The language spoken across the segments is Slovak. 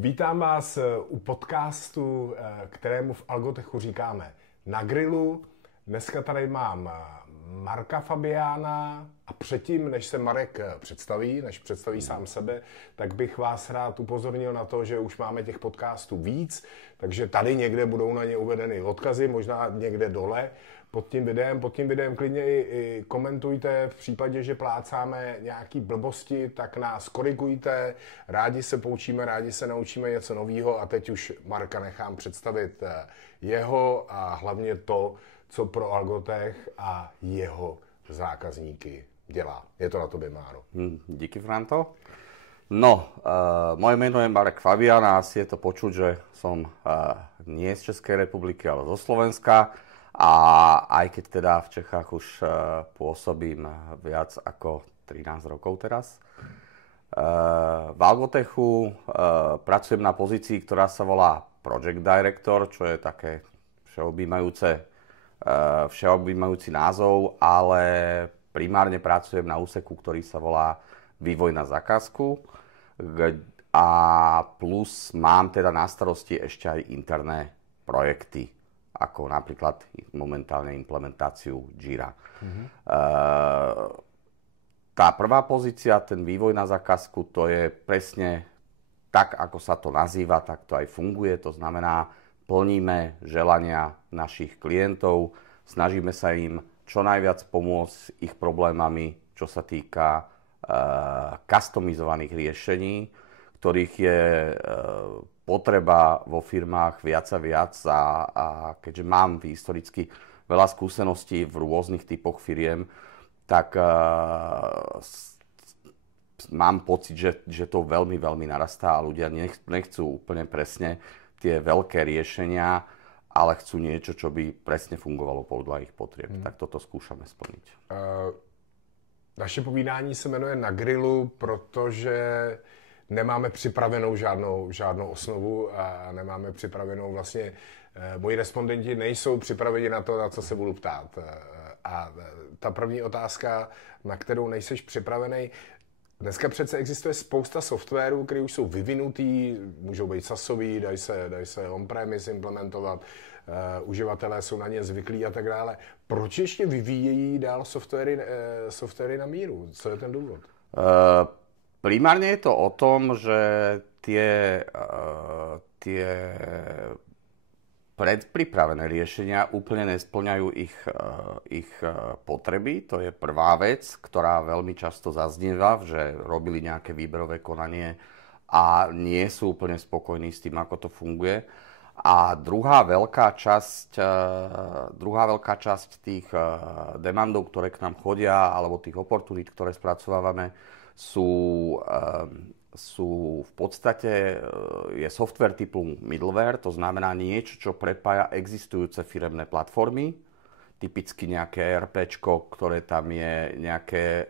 Vítám vás u podcastu, kterému v Algotechu říkáme Na grilu. Dneska tady mám Marka Fabiána a předtím, než se Marek představí, než představí sám sebe, tak bych vás rád upozornil na to, že už máme těch podcastů víc, takže tady někde budou na ně uvedeny odkazy, možná někde dole pod tím videem klidně i komentujte, v případě, že plácáme nějaký blbosti, tak nás korigujte, rádi se poučíme, rádi se naučíme něco nového a teď už Marka nechám představit jeho a hlavně to, co pro Algotech a jeho zákazníky dělá. Je to na tobě, Máro. Díky, Franto. No, moje meno je Marek Fabián a asi je to počuť, že som nie z Českej republiky, ale zo Slovenska. A aj keď teda v Čechách už pôsobím viac ako 13 rokov teraz. V Algotechu pracujem na pozícii, ktorá sa volá Project Director, čo je také všeobjímajúci názov, ale primárne pracujem na úseku, ktorý sa volá Vývoj na zakázku. A plus mám teda na starosti ešte aj interné projekty, ako napríklad momentálne implementáciu Jira. Tá prvá pozícia, ten vývoj na zákazku, to je presne tak, ako sa to nazýva, tak to aj funguje. To znamená, plníme želania našich klientov, snažíme sa im čo najviac pomôcť s ich problémami, čo sa týka customizovaných riešení, ktorých je potreba vo firmách viac a viac a keďže mám historicky veľa skúseností v rôznych typoch firiem, tak mám pocit, že to veľmi, veľmi narastá a ľudia nechcú úplne presne tie veľké riešenia, ale chcú niečo, čo by presne fungovalo podľa ich potrieb. Tak toto skúšame splniť. Naše povídání se jmenuje Na grilu, protože nemáme připravenou žádnou osnovu a nemáme připravenou vlastně, moji respondenti nejsou připraveni na to, na co se budu ptát. A ta první otázka, na kterou nejseš připravený, dneska přece existuje spousta softwarů, které už jsou vyvinutý, můžou být SaaSový, dají se on-premise implementovat, uživatelé jsou na ně zvyklí a tak dále. Proč ještě vyvíjejí dál softwary na míru? Co je ten důvod? Primárne je to o tom, že tie predpripravené riešenia úplne nespĺňajú ich potreby. To je prvá vec, ktorá veľmi často zaznieva, že robili nejaké výberové konanie a nie sú úplne spokojní s tým, ako to funguje. A druhá veľká časť tých demandov, ktoré k nám chodia, alebo tých oportunít, ktoré spracovávame, sú v podstate je software typu middleware, to znamená niečo, čo prepája existujúce firemné platformy, typicky nejaké RPčko, ktoré tam je, nejaké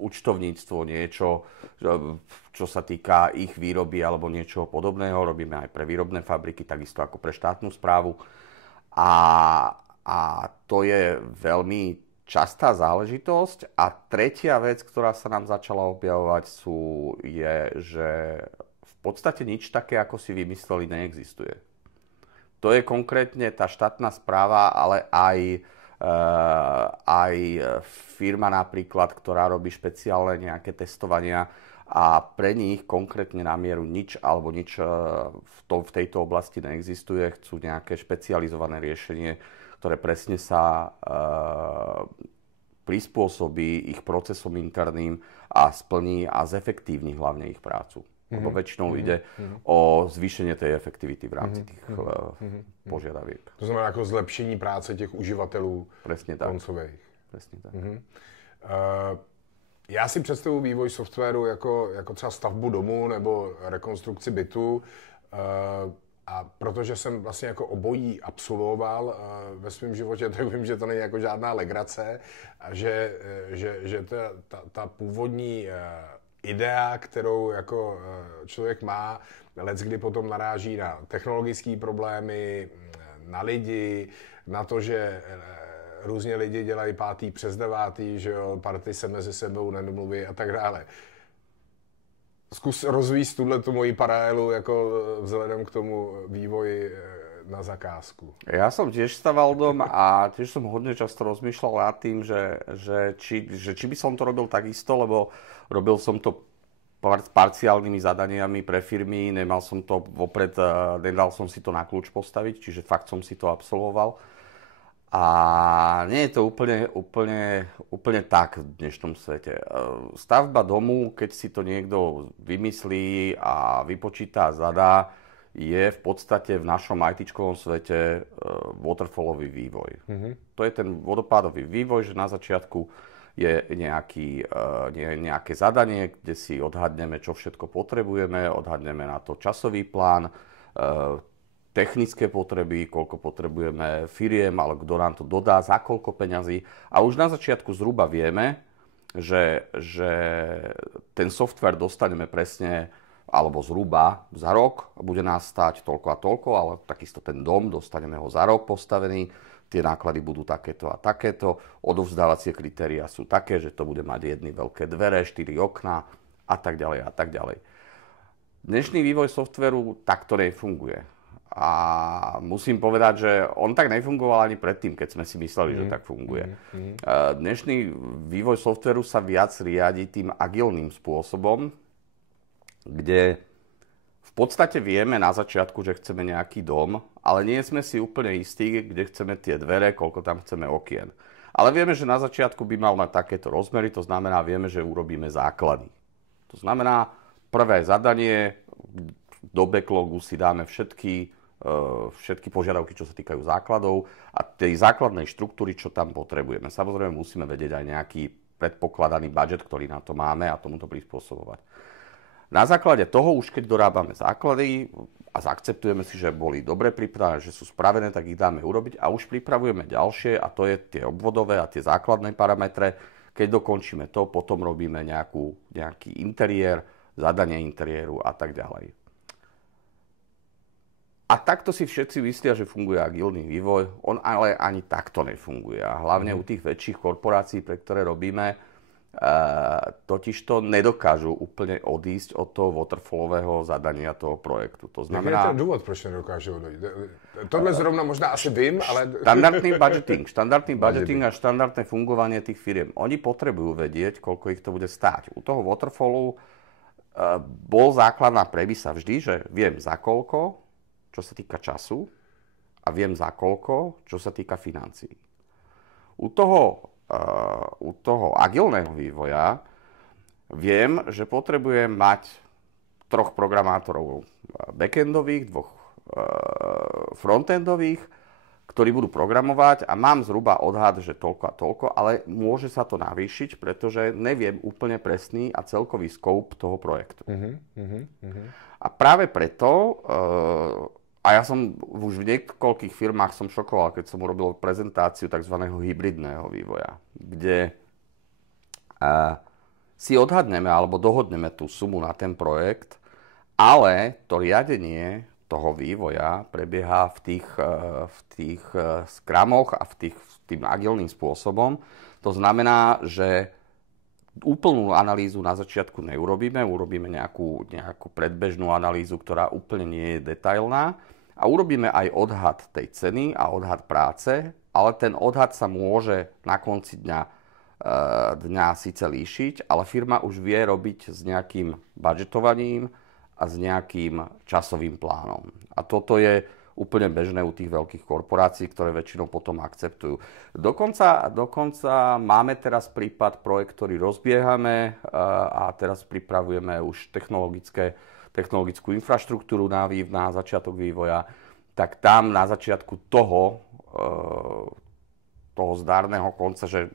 účtovníctvo, niečo, čo sa týka ich výroby alebo niečoho podobného. Robíme aj pre výrobné fabriky, takisto ako pre štátnu správu. A to je veľmi častá záležitosť. A tretia vec, ktorá sa nám začala objavovať, je, že v podstate nič také, ako si vymysleli, neexistuje. To je konkrétne tá štátna správa, ale aj firma napríklad, ktorá robí špeciálne nejaké testovania a pre nich konkrétne na mieru nič alebo nič v tejto oblasti neexistuje. Chcú nejaké špecializované riešenie, ktoré presne sa prispôsobí ich procesom interným a splní a zefektívni hlavne ich prácu. Lebo väčšinou ide o zvýšenie tej efektivity v rámci tých požiadaviek. To znamená jako zlepšení práce těch uživatelů koncových. Presne tak. Já si představuji vývoj softwaru jako třeba stavbu domu nebo rekonstrukci bytu. A protože jsem vlastně jako obojí absolvoval ve svém životě, tak vím, že to není jako žádná legrace a že ta původní idea, kterou jako člověk má, leckdy potom naráží na technologické problémy, na lidi, na to, že různě lidi dělají 5. přes 9, že jo, party se mezi sebou nedomluví a tak dále. Zkus rozvíjet tu moji paralelu jako vzhledem k tomu vývoji na zakázku. Ja som tiež staval dom a tiež som hodne často rozmýšľal nad tým, že či by som to robil takisto, lebo robil som to parciálnymi zadaniami pre firmy, nemal som to vopred, nedal som si to na kľúč postaviť, čiže fakt som si to absolvoval. A nie je to úplne tak v dnešnom svete. Stavba domu, keď si to niekto vymyslí a vypočíta a zadá, je v podstate v našom IT-čkovom svete waterfallový vývoj. To je ten vodopádový vývoj, že na začiatku je nejaké zadanie, kde si odhadneme, čo všetko potrebujeme, odhadneme na to časový plán, technické potreby, koľko potrebujeme firiem, ale kto nám to dodá, za koľko peňazí. A už na začiatku zhruba vieme, že ten software dostaneme presne, alebo zhruba za rok, bude nás stáť toľko a toľko, ale takisto ten dom, dostaneme ho za rok postavený, tie náklady budú takéto a takéto, odovzdávacie kritériá sú také, že to bude mať jedny veľké dvere, 4 okná a tak ďalej a tak ďalej. Dnešný vývoj softveru takto nefunguje. A musím povedať, že on tak nefungoval ani predtým, keď sme si mysleli, že tak funguje. Dnešný vývoj softveru sa viac riadi tým agilným spôsobom, kde v podstate vieme na začiatku, že chceme nejaký dom, ale nie sme si úplne istí, kde chceme tie dvere, koľko tam chceme okien. Ale vieme, že na začiatku by mal mať takéto rozmery, to znamená, vieme, že urobíme základy. To znamená, prvé zadanie, do backlogu si dáme všetky požiadavky, čo sa týkajú základov a tej základnej štruktúry, čo tam potrebujeme. Samozrejme, musíme vedieť aj nejaký predpokladaný budget, ktorý na to máme a tomuto prispôsobovať. Na základe toho, už keď dorábame základy a zaakceptujeme si, že boli dobre pripravené, že sú spravené, tak ich dáme urobiť a už pripravujeme ďalšie a to je tie obvodové a tie základné parametre. Keď dokončíme to, potom robíme nejaký interiér, zadanie interiéru a tak ďalej. A takto si všetci myslia, že funguje agilný vývoj, on ale ani takto nefunguje. A hlavne u tých väčších korporácií, pre ktoré robíme, totiž to nedokážu úplne odísť od toho waterfallového zadania toho projektu. To znamená... Jaký je ten důvod, proč nedokážu odísť? Tohle zrovna možná asi vím, ale... Štandardný budgeting a štandardné fungovanie tých firiem. Oni potrebujú vedieť, koľko ich to bude stáť. U toho waterfallu bol základná premisa vždy, že viem za koľko, čo sa týka času a viem za koľko, čo sa týka financií. U toho agilného vývoja viem, že potrebujem mať 3 programátorov backendových, 2 frontendových, ktorí budú programovať a mám zhruba odhad, že toľko a toľko, ale môže sa to navýšiť, pretože neviem úplne presný a celkový scope toho projektu. A práve preto... A ja som už v niekoľkých firmách som šokoval, keď som urobil prezentáciu tzv. Hybridného vývoja, kde si odhadneme alebo dohodneme tú sumu na ten projekt, ale to riadenie toho vývoja prebieha v tých skramoch a tým agilným spôsobom. To znamená, že úplnú analýzu na začiatku neurobíme, urobíme nejakú predbežnú analýzu, ktorá úplne nie je detailná a urobíme aj odhad tej ceny a odhad práce, ale ten odhad sa môže na konci dňa síce líšiť, ale firma už vie robiť s nejakým budžetovaním a s nejakým časovým plánom. A toto je úplne bežné u tých veľkých korporácií, ktoré väčšinou potom akceptujú. Dokonca máme teraz prípad projekt, ktorý rozbiehame a teraz pripravujeme už technologickú infraštruktúru na začiatok vývoja, tak tam na začiatku toho zdárneho konca, že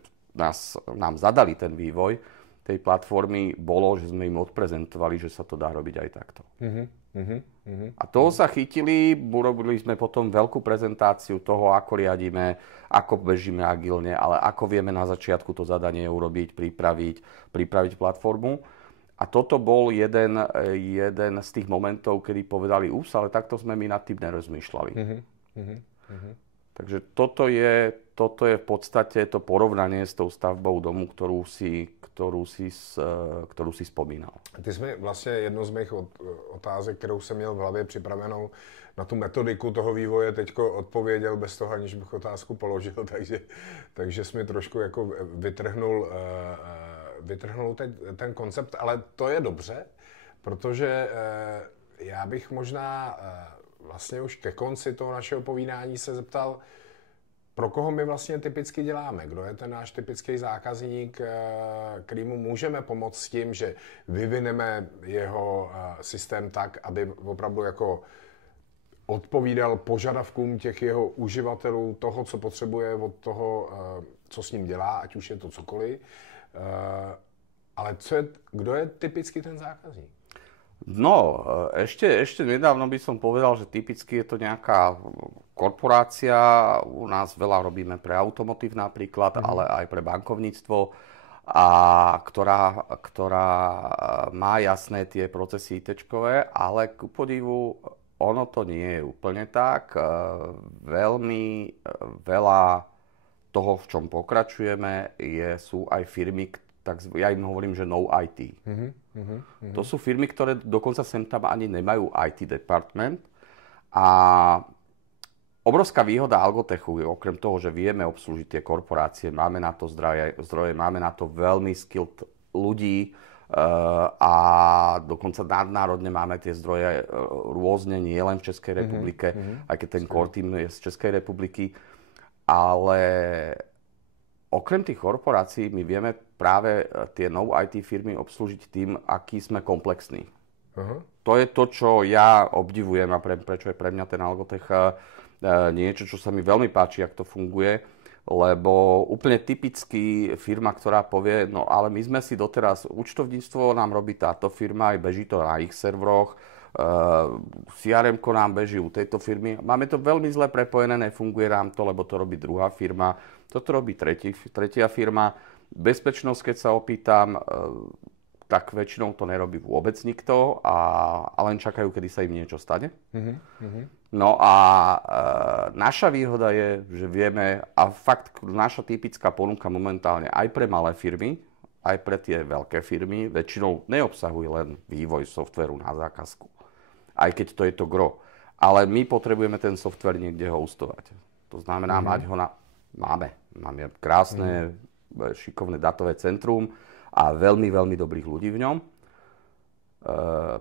nám zadali ten vývoj tej platformy, bolo, že sme im odprezentovali, že sa to dá robiť aj takto. A toho sa chytili, urobili sme potom veľkú prezentáciu toho, ako riadíme, ako bežíme agilne, ale ako vieme na začiatku to zadanie urobiť, pripraviť platformu. A toto bol jeden z tých momentov, kedy povedali, ale takto sme my nad tým nerozmýšľali. Takže toto je v podstate to porovnanie s tou stavbou domu, ktorú ktorú si spomínal. Ty jsi mi vlastně jednu z mých otázek, kterou jsem měl v hlavě připravenou na tu metodiku toho vývoje, teďko odpověděl bez toho, aniž bych otázku položil, takže jsi mi trošku jako vytrhnul ten koncept, ale to je dobře, protože já bych možná vlastně už ke konci toho našeho povídání se zeptal, pro koho my vlastně typicky děláme? Kdo je ten náš typický zákazník, kterýmu můžeme pomoct s tím, že vyvineme jeho systém tak, aby opravdu jako odpovídal požadavkům těch jeho uživatelů, toho, co potřebuje, od toho, co s ním dělá, ať už je to cokoliv. Ale kdo je typicky ten zákazník? No, ešte nedávno by som povedal, že typicky je to nejaká korporácia. U nás veľa robíme pre automotív napríklad, ale aj pre bankovníctvo, a ktorá má jasné tie procesy IT-čkové, ale ku podivu ono to nie je úplne tak. Veľmi veľa toho, v čom pokračujeme, sú aj firmy, ja im hovorím, že no IT. To sú firmy, ktoré dokonca sem tam ani nemajú IT department. A obrovská výhoda Algotechu je okrem toho, že vieme obslúžiť tie korporácie, máme na to zdroje, máme na to veľmi skilled ľudí a dokonca nadnárodne máme tie zdroje rôzne, nie len v Českej republike, aj keď ten core team je z Českej republiky. Ale okrem tých korporácií my vieme práve tie no IT firmy obslúžiť tým, aký sme komplexní. To je to, čo ja obdivujem a prečo je pre mňa ten Algotech niečo, čo sa mi veľmi páči, jak to funguje, lebo úplne typický firma, ktorá povie, no ale my sme si doteraz, účtovníctvo nám robí táto firma, aj beží to na ich serveroch, CRM-ko nám beží u tejto firmy. Máme to veľmi zle prepojené, nefunguje nám to, lebo to robí druhá firma, toto robí tretia firma. Bezpečnosť, keď sa opýtam, tak väčšinou to nerobí vôbec nikto a len čakajú, kedy sa im niečo stane. No a naša výhoda je, že vieme, a fakt naša typická ponuka momentálne aj pre malé firmy, aj pre tie veľké firmy, väčšinou neobsahuje len vývoj softvéru na zákazku. Aj keď to je to gro. Ale my potrebujeme ten softvér niekde hostovať. To znamená mať ho Máme krásne, šikovné datové centrum a veľmi, veľmi dobrých ľudí v ňom.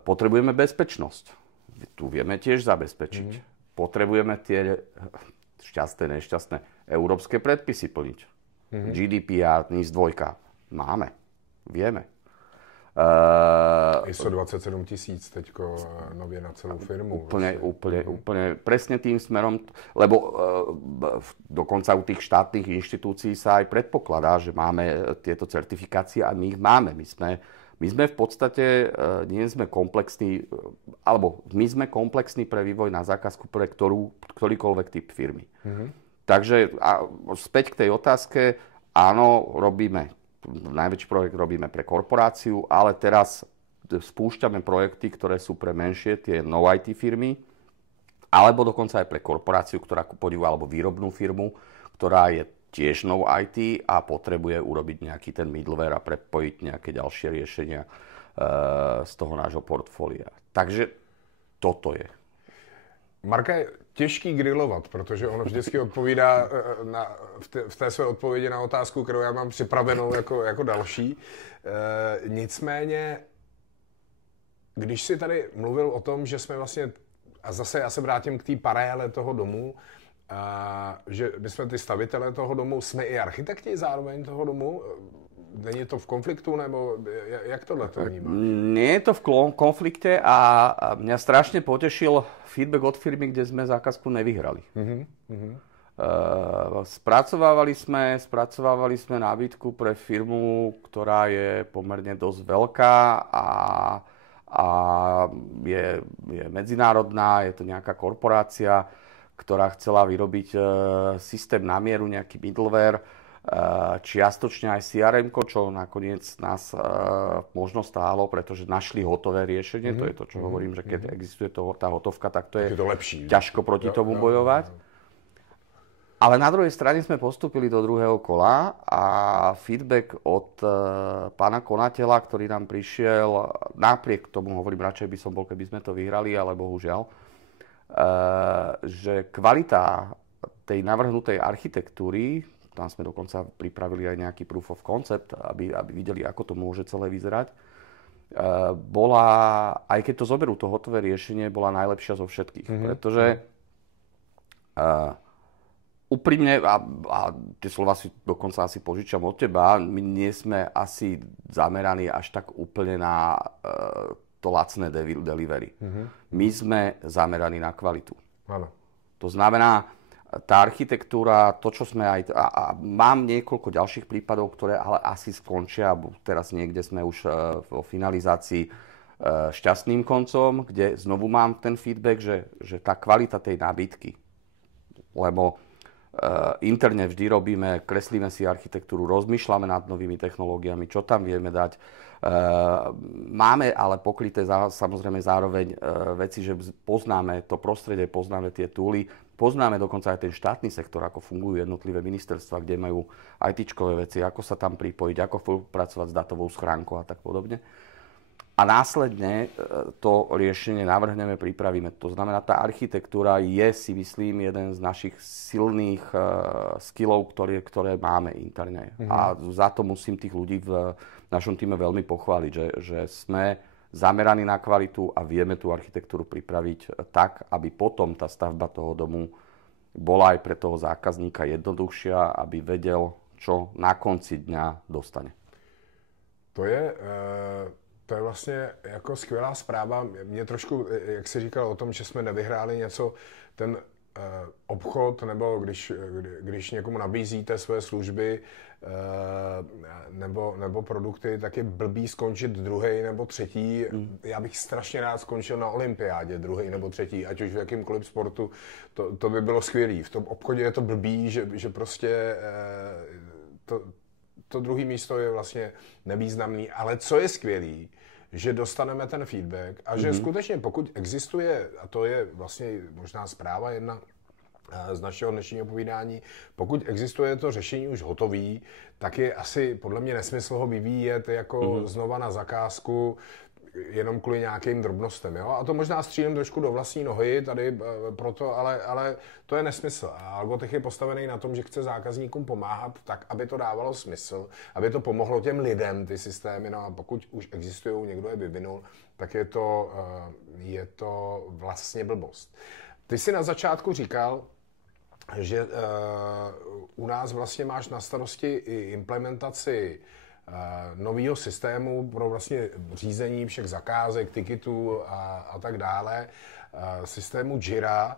Potrebujeme bezpečnosť. Tu vieme tiež zabezpečiť. Potrebujeme tie šťastné, nešťastné európske predpisy plniť. GDPR, NIS 2. Máme. Vieme. ISO 27 000 teďko nově na celou firmu. Úplne presne tým smerom, lebo dokonca u tých štátnych inštitúcií sa aj predpokladá, že máme tieto certifikácie a my ich máme. My sme v podstate, nie sme komplexní, alebo my sme komplexní pre vývoj na zákazku pre ktorýkoľvek typ firmy. Takže späť k tej otázke, áno, robíme. Najväčší projekt robíme pre korporáciu, ale teraz spúšťame projekty, ktoré sú pre menšie, tie no IT firmy, alebo dokonca aj pre korporáciu, ktorá podíva, alebo výrobnú firmu, ktorá je tiež no IT a potrebuje urobiť nejaký ten middleware a prepojiť nejaké ďalšie riešenia z toho nášho portfólia. Takže toto je. Marka, je těžký grilovat, protože ono vždycky odpovídá v té své odpovědi na otázku, kterou já mám připravenou jako další. Nicméně, když si tady mluvil o tom, že jsme vlastně, a zase já se vrátím k té paréle toho domu, že my jsme ty stavitelé toho domu, jsme i architekti zároveň toho domu. Není to v konfliktu, nebo jak tohle to vnímáš? Nie je to v konflikte a mňa strašne potešil feedback od firmy, kde sme zákazku nevyhrali. Spracovávali sme nábytku pre firmu, ktorá je pomerne dosť veľká a je medzinárodná, je to nejaká korporácia, ktorá chcela vyrobiť systém na mieru, nejaký middleware, čiastočne aj CRM-ko, čo nakoniec nás možno stálo, pretože našli hotové riešenie. To je to, čo hovorím, že keď existuje tá hotovka, tak to je lepší. Ťažko proti tomu bojovať. Ale na druhej strane sme postúpili do druhého kola a feedback od pána konateľa, ktorý nám prišiel, napriek tomu, hovorím, radšej by som bol, keby sme to vyhrali, ale bohužiaľ, že kvalita tej navrhnutej architektúry, tam sme dokonca pripravili aj nejaký proof of concept, aby videli, ako to môže celé vyzerať, bola, aj keď to zoberú to hotové riešenie, bola najlepšia zo všetkých. Pretože úprimne, a tie slova si dokonca asi požičam od teba, my nie sme asi zameraní až tak úplne na to lacné delivery. My sme zameraní na kvalitu. Áno. To znamená, tá architektúra, to, čo sme aj... A mám niekoľko ďalších prípadov, ktoré ale asi skončia, teraz niekde sme už vo finalizácii šťastným koncom, kde znovu mám ten feedback, že tá kvalita tej nábytky, lebo interne vždy robíme, kreslíme si architektúru, rozmýšľame nad novými technológiami, čo tam vieme dať. Máme ale pokryté samozrejme zároveň veci, že poznáme to prostredie, poznáme tie túly, poznáme dokonca aj ten štátny sektor, ako fungujú jednotlivé ministerstva, kde majú IT-čkové veci, ako sa tam pripojiť, ako pracovať s datovou schránkou a tak podobne. A následne to riešenie navrhneme, pripravíme. To znamená, tá architektúra je, si myslím, jeden z našich silných skillov, ktoré máme interne. A za to musím tých ľudí v našom týme veľmi pochváliť, že sme zameraní na kvalitu a vieme tú architektúru pripraviť tak, aby potom tá stavba toho domu bola aj pre toho zákazníka jednoduchšia, aby vedel, čo na konci dňa dostane. To je vlastně jako skvělá zpráva. Mě trošku, jak jsi říkal o tom, že jsme nevyhráli něco, ten obchod, nebo když někomu nabízíte své služby nebo produkty, tak je blbý skončit druhý nebo třetí. Já bych strašně rád skončil na olympiádě druhý nebo třetí, ať už v jakýmkoliv sportu. To by bylo skvělý. V tom obchodě je to blbý, že prostě to druhé místo je vlastně nevýznamný. Ale co je skvělý, že dostaneme ten feedback a že skutečně pokud existuje, a to je vlastně možná zpráva jedna z našeho dnešního povídání, pokud existuje to řešení už hotový, tak je asi podle mě nesmysl ho vyvíjet jako znova na zakázku, jenom kvůli nějakým drobnostem. Jo? A to možná střílím trošku do vlastní nohy tady proto, ale to je nesmysl. A Algotech je postavený na tom, že chce zákazníkům pomáhat tak, aby to dávalo smysl, aby to pomohlo těm lidem, ty systémy. No a pokud už existují, někdo je vyvinul, tak je to vlastně blbost. Ty jsi na začátku říkal, že u nás vlastně máš na starosti i implementaci nového systému pro vlastně řízení všech zakázek, tiketů a tak dále, systému Jira,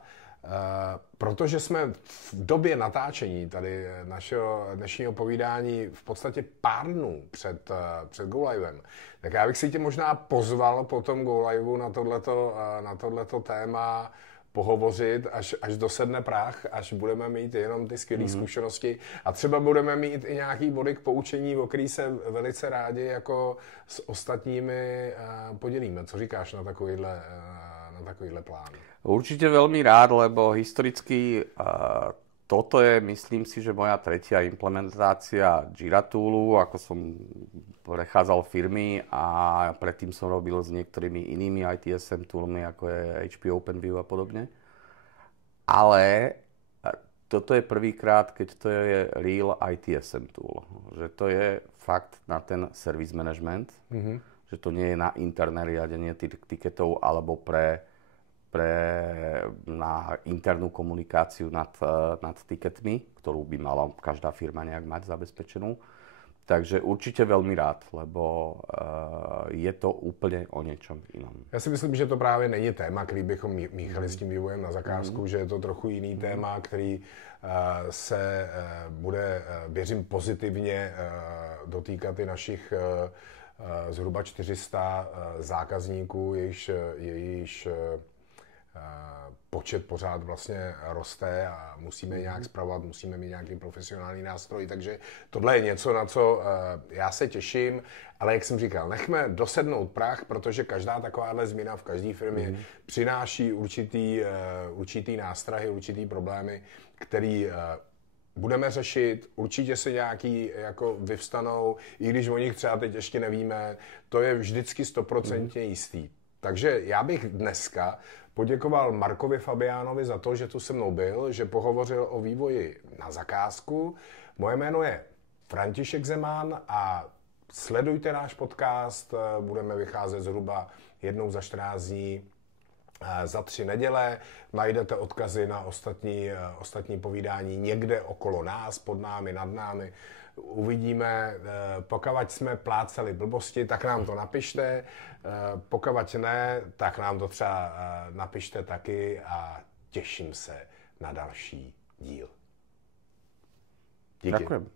protože jsme v době natáčení tady našeho dnešního povídání v podstatě pár dnů před Go Livem, tak já bych si tě možná pozval po tom Go Liveu na tohleto téma pohovořit, až dosedne prach, až budeme mít jenom ty skvělé zkušenosti a třeba budeme mít i nějaký body k poučení, o který se velice rádi jako s ostatními podělíme. Co říkáš na takovýhle plán? Určite veľmi rád, lebo historicky toto je, myslím si, že moja tretia implementácia Jira Toolu, ako som prechádzal firmy a predtým som robil s niektorými inými ITSM toolmi, ako je HP OpenView a podobne. Ale toto je prvýkrát, keď to je real ITSM tool. Že to je fakt na ten service management, že to nie je na interné riadenie tiketov alebo na internú komunikáciu nad tiketmi, ktorú by mala každá firma nejak mať zabezpečenú. Takže určitě velmi rád, lebo je to úplně o něčem jiném. Já si myslím, že to právě není téma, který bychom míchali s tím vývojem na zakázku, že je to trochu jiný téma, který se bude, věřím, pozitivně dotýkat i našich zhruba 400 zákazníků, jejichž počet pořád vlastně roste a musíme nějak spravovat, musíme mít nějaký profesionální nástroj, takže tohle je něco, na co já se těším, ale jak jsem říkal, nechme dosednout prach, protože každá takováhle změna v každé firmě přináší určitý nástrahy, určitý problémy, který budeme řešit, určitě se nějaký jako vyvstanou, i když o nich třeba teď ještě nevíme, to je vždycky 100% jistý. Takže já bych dneska poděkoval Markovi Fabiánovi za to, že tu se mnou byl, že pohovořil o vývoji na zakázku. Moje jméno je František Zeman a sledujte náš podcast, budeme vycházet zhruba jednou za 14 dní, za 3 neděle. Najdete odkazy na ostatní povídání někde okolo nás, pod námi, nad námi. Uvidíme, pokud jsme plácali blbosti, tak nám to napište. Pokud ne, tak nám to třeba napište taky a těším se na další díl. Díky. Ďakujem.